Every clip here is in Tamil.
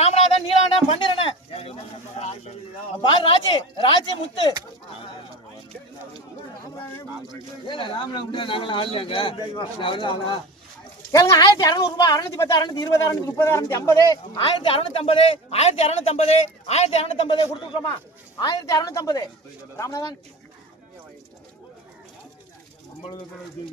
ராமநாதன் நீலான பன்னிரன பார் ராஜி ராஜி முத்து கேளுங்க 1600 ரூபாய் 610 620 630 650 1650 1650 கொடுத்துட்டோமா 1650 ராமநாதன் 1650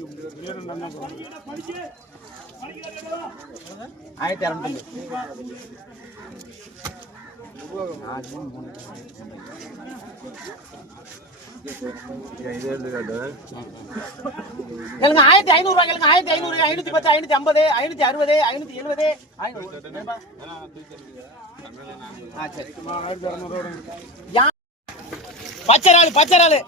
கேளுங்க 1500 ரூபாய் கேளுங்க 1500 510 550 560 570 சரி பச்சராளு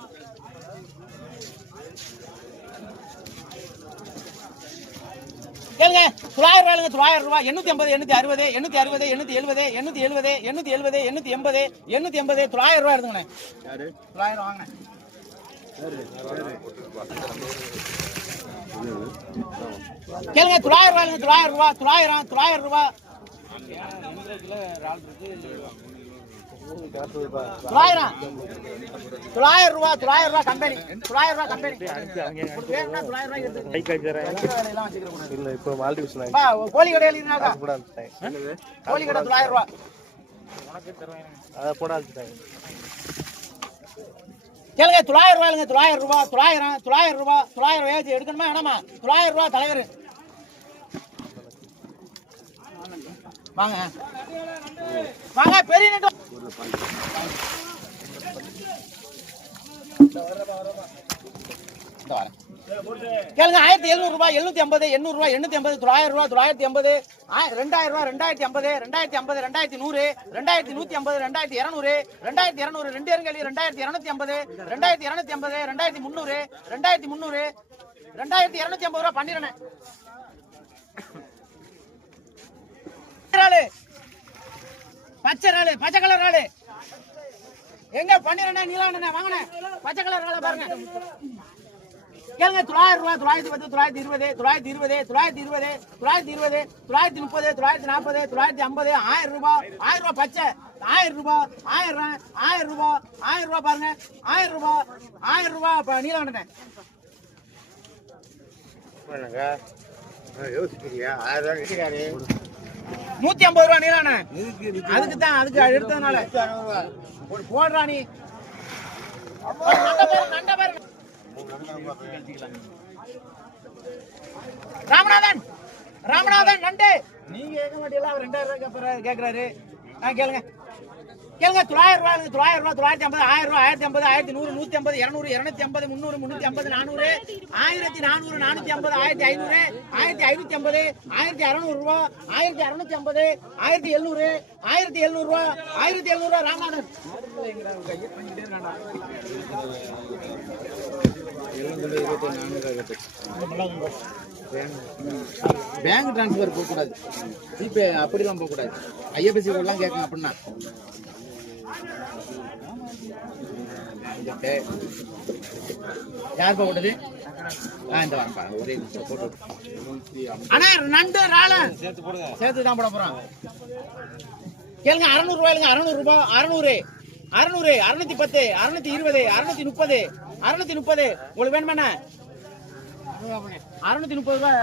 கேளுங்க 900 ரூபாய் 850 860 860 870 870 870 880 880 900 ரூபாய் எடுத்துங்கண்ணே யாரு 900 வாங்கண்ணே கேளுங்க 900 ரூபாய் 900 ரூபாய் 900 ரூபாய் கம்பெனி 900 ரூபாய் கம்பெனி இல்ல இப்போ மால்டிவ்ஸ் கோழி கடையில இருந்தாங்க கோழி கடை 900 ரூபாய் உனக்கு தருவாங்க அத போடாதீங்க கேளுங்க 900 ரூபாய் 900 ரூபாய் ஏஜ் எடுக்கணுமா வேணாமா 900 ரூபாய் தலைவர் வாங்க வாங்க பெரிய நெட் கேளுங்க 1700 ரூபாய் 750 800 ரூபாய் 850 900 ரூபாய் 980 2000 ரூபாய் 2050 2050 2100 2150 2200 2200 ரெண்டு ஏறுங்க 2250 2250 2300 2300 2250 ரூபாய் பண்ணிரனே பச்சை கலர் ஆளு எங்க பண்ணிரனே நீலானே வாங்கனே பச்சை கலர் ஆளு பாருங்க கேளுங்க 900 ரூபாய் 910 920 920 920 920 930 940 950 1000 ரூபாய் பச்சை 1000 ரூபாய் பாருங்க 1000 ரூபாய் நீலானே யோசிக்கிறீங்க 1000 ரூபாய் 150 ரூபாய் நீலானே அதுக்கு தான் அதுக்கு எடுத்ததுனால போடுறா நீ ராமநாதன் நண்டு நீங்க கேட்க மாட்டீங்களா 2000 ரூபாய் கேக்குறாரு கேளுங்க 900 ரூபாய் 950 1000 ரூபாய் 1050 1100 150 200 250 300 350 400 450 1550 1550 1600 ரூபாய் 1650 1700 1700 ரூபாய் 1700 ரூபாய் ராமநாதன் பேங்க் டிரான்ஸ்பர் போக கூடாது ஜிபே அப்படிலாம் போக கூடாது ஐஎஃப்எஸ்சி கோட்லாம் கேட்கணும் அப்படின்னா யார் போட்டது இந்த வாங்க ஒரே நிமிஷம் போட்டு அண்ணா நண்டு ராளன் சேர்த்து தான் போட போறோம் கேளுங்க 600 ரூபாய்ங்க 600 ரூபாய் 600 610 620 630 630 உங்களுக்கு வேணுமாண்ணா 630 ரூபாய்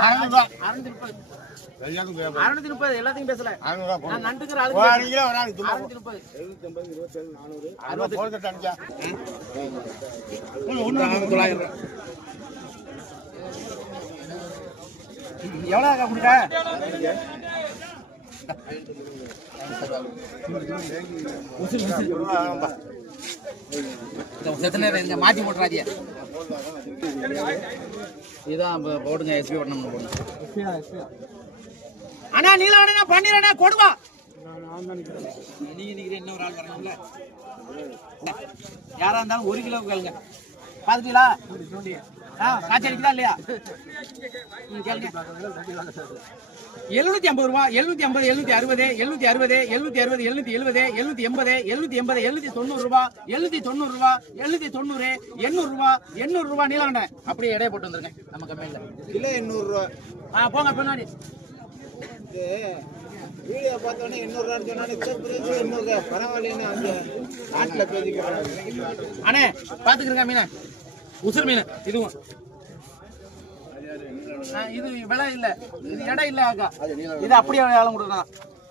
630 எல்லாத்தையும் பேசல நான் நண்டுக்கிற ஆளு 630 எவ்வளவு கொடுக்க மாத்தி போட்டுறாதிய இதான் போடுங்க எஸ்பி பண்ணணும் போடுங்க அண்ணா நீலானே பண்ணிரண்ணா கொடுவா நீங்க இன்னொரு ஆள் வரணும்ல யாரா இருந்தாலும் 1 கிலோ கேளுங்க பாத்துட்டீங்களா காய்ச்சல் அடிக்குதா இல்லையா கேளுங்க 750 ரூபாய் 750 760 760 760 770 780 780 ரூபாய் 790 ரூபாய் 790 800 ரூபாய் நீலாண்ட அப்படியே எடைய போட்டு வந்துருங்க நம்ம கம்பெனில கிலோ 800 ரூபாய் போங்க பின்னாடி வீடியோ பார்த்தோன்னே 800 சொன்னாலே பரவாயில்லைன்னு அந்த நாட்டில் பேசிக்கிறாங்க. அண்ணே பார்த்துக்கிறேங்க மீன், உசுர் மீன் இதுவும். இது விலை இல்ல, இது இடம் இல்ல ஆக்கா, இது அப்படியே வேலை கொடுக்கலாம்.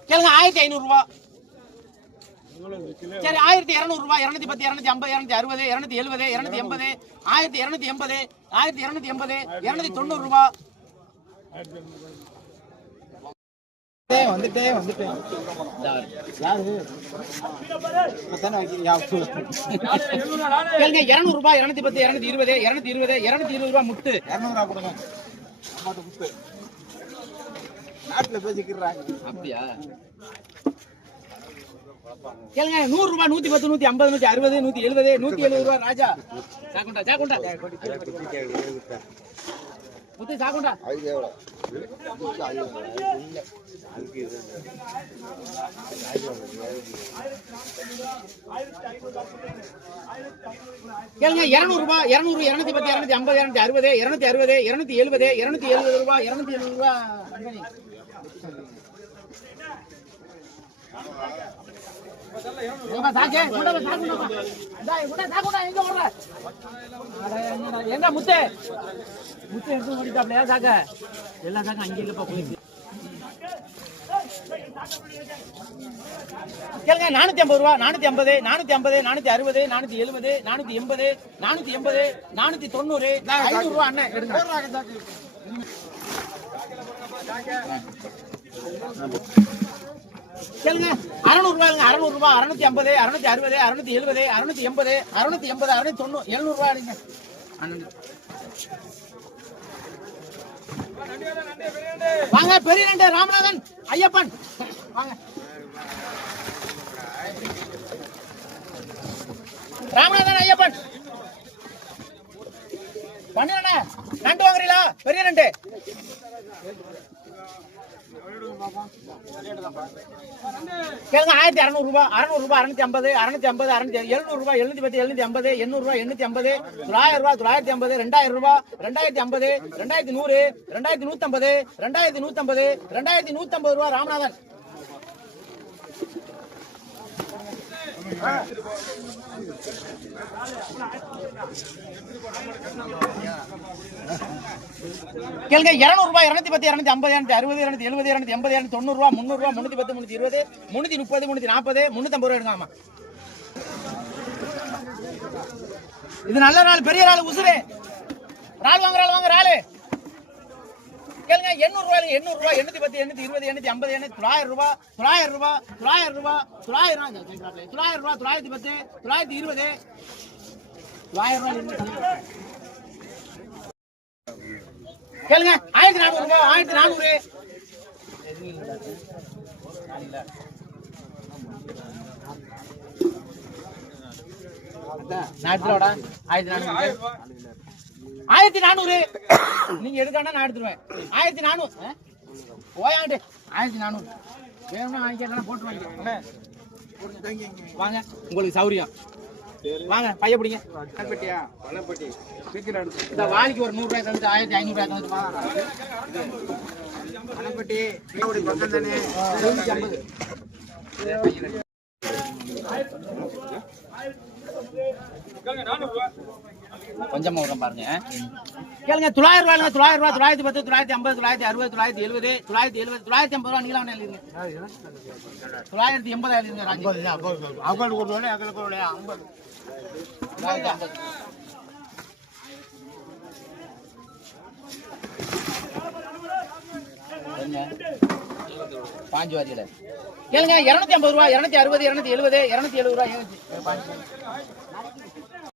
கேளுங்க 1500 ரூபா. சரி 1200 ரூபாய். 210, 250, 260, 270, 280, 1280, 1280, 290 ரூபாய். வந்துட்டே கேளுங்க 200 ரூபாய். 210, 220, 220, 220 ரூபாய் முட்டு. 200 கொடுங்க முட்டு. நாட்டுல பேசிக்கிறாங்க அப்படியா? கேளுங்க 100 ரூபாய். 110, 150, 160, 170, 170 ரூபாய். ராஜா சாக்குண்டா முத்து சாக்குண்டா. கேளுங்க 200 ரூபாய். 200, 210, 250, 260, 260, 270, 270 ரூபாய். 270 ரூபாய். எங்க முத்து எடுத்து ஓடிட்டாப்லையா சாக்க? எல்லா சாக்க அங்கே இல்லப்பா போயிடுச்சு. கேளுங்க 450 ரூபா. 450, 450, 460, 470, 480, 480, 490, 500 ரூபா. அண்ணன் எடுங்க. கேளுங்க 600 ரூபாய். 600 ரூபாய். 650, 660, 670, 680, 680, 690, 700 ரூபாய் எடுங்க. வாங்க பெரிய நண்டு ராமநாதன் ஐயப்பன் வாங்க. ராமநாதன் ஐயப்பன் பண்ணிடுறேண்ணே. நண்டு வாங்குறீங்களா? பெரிய நண்டு கேளுங்க 1600 ரூபாய். 600 ரூபாய். 650, 650, 700 ரூபாய். 710, 750, 800 ரூபாய். 850, 900 ரூபாய். 950, 2000 ரூபாய். 2050, 2100, 2150, 2150, 2150 ரூபாய். ராமநாதன் கேளுங்க 200 ரூபாய். 210, 250, 260, 270, 280, 290 ரூபாய். 300 ரூபாய். 310, 320, 330, 340, 350 ரூபாய் எடுங்க. ஆமா இது நல்ல நாள், பெரிய நாள், உசுரு ரால் வாங்க ராலு. கேளுங்க 800 ரூபாய். 800 ரூபாய். 810, 820, 850, 900 ரூபாய். 900 ரூபாய். 900 ரூபாய். 900 ரூபாய். 900 ரூபாய். 910, 920, 900 ரூபாய். கேளுங்க 1400 ரூபாய். 1400. நான் எடுத்துடா 1400. 1400 நீங்க எடுக்காண்டா நான் எடுத்துருவேன். 1400 போயாண்டு 1400 வேணும்னா வாங்கிக்கலாம், போட்டு வாங்கிக்கோங்க. வாங்க உங்களுக்கு சௌரியம். வாங்க பைய பிடிங்க. பணப்பட்டியா? பணப்பட்டி இந்த வாளிக்கு ஒரு 100 ரூபாய் தந்துட்டு 1500 ரூபாய் தந்துட்டு பணப்பட்டி பக்கம் தானே 250. கொஞ்சமா வரும் பாருங்க. கேளுங்க 900 ரூபாய். 900 ரூபாய். 910, 950, 960, 970, 970, 950 ரூபாய். நீங்களா எழுதுங்க. 980 எழுதுங்க. அகல் கொடுவோட அகல் கொடுவோட 50. 950. பாஞ்சு வாரியில கேளுங்க 250 ரூபாய். 260, 270, 270 ரூபாய்.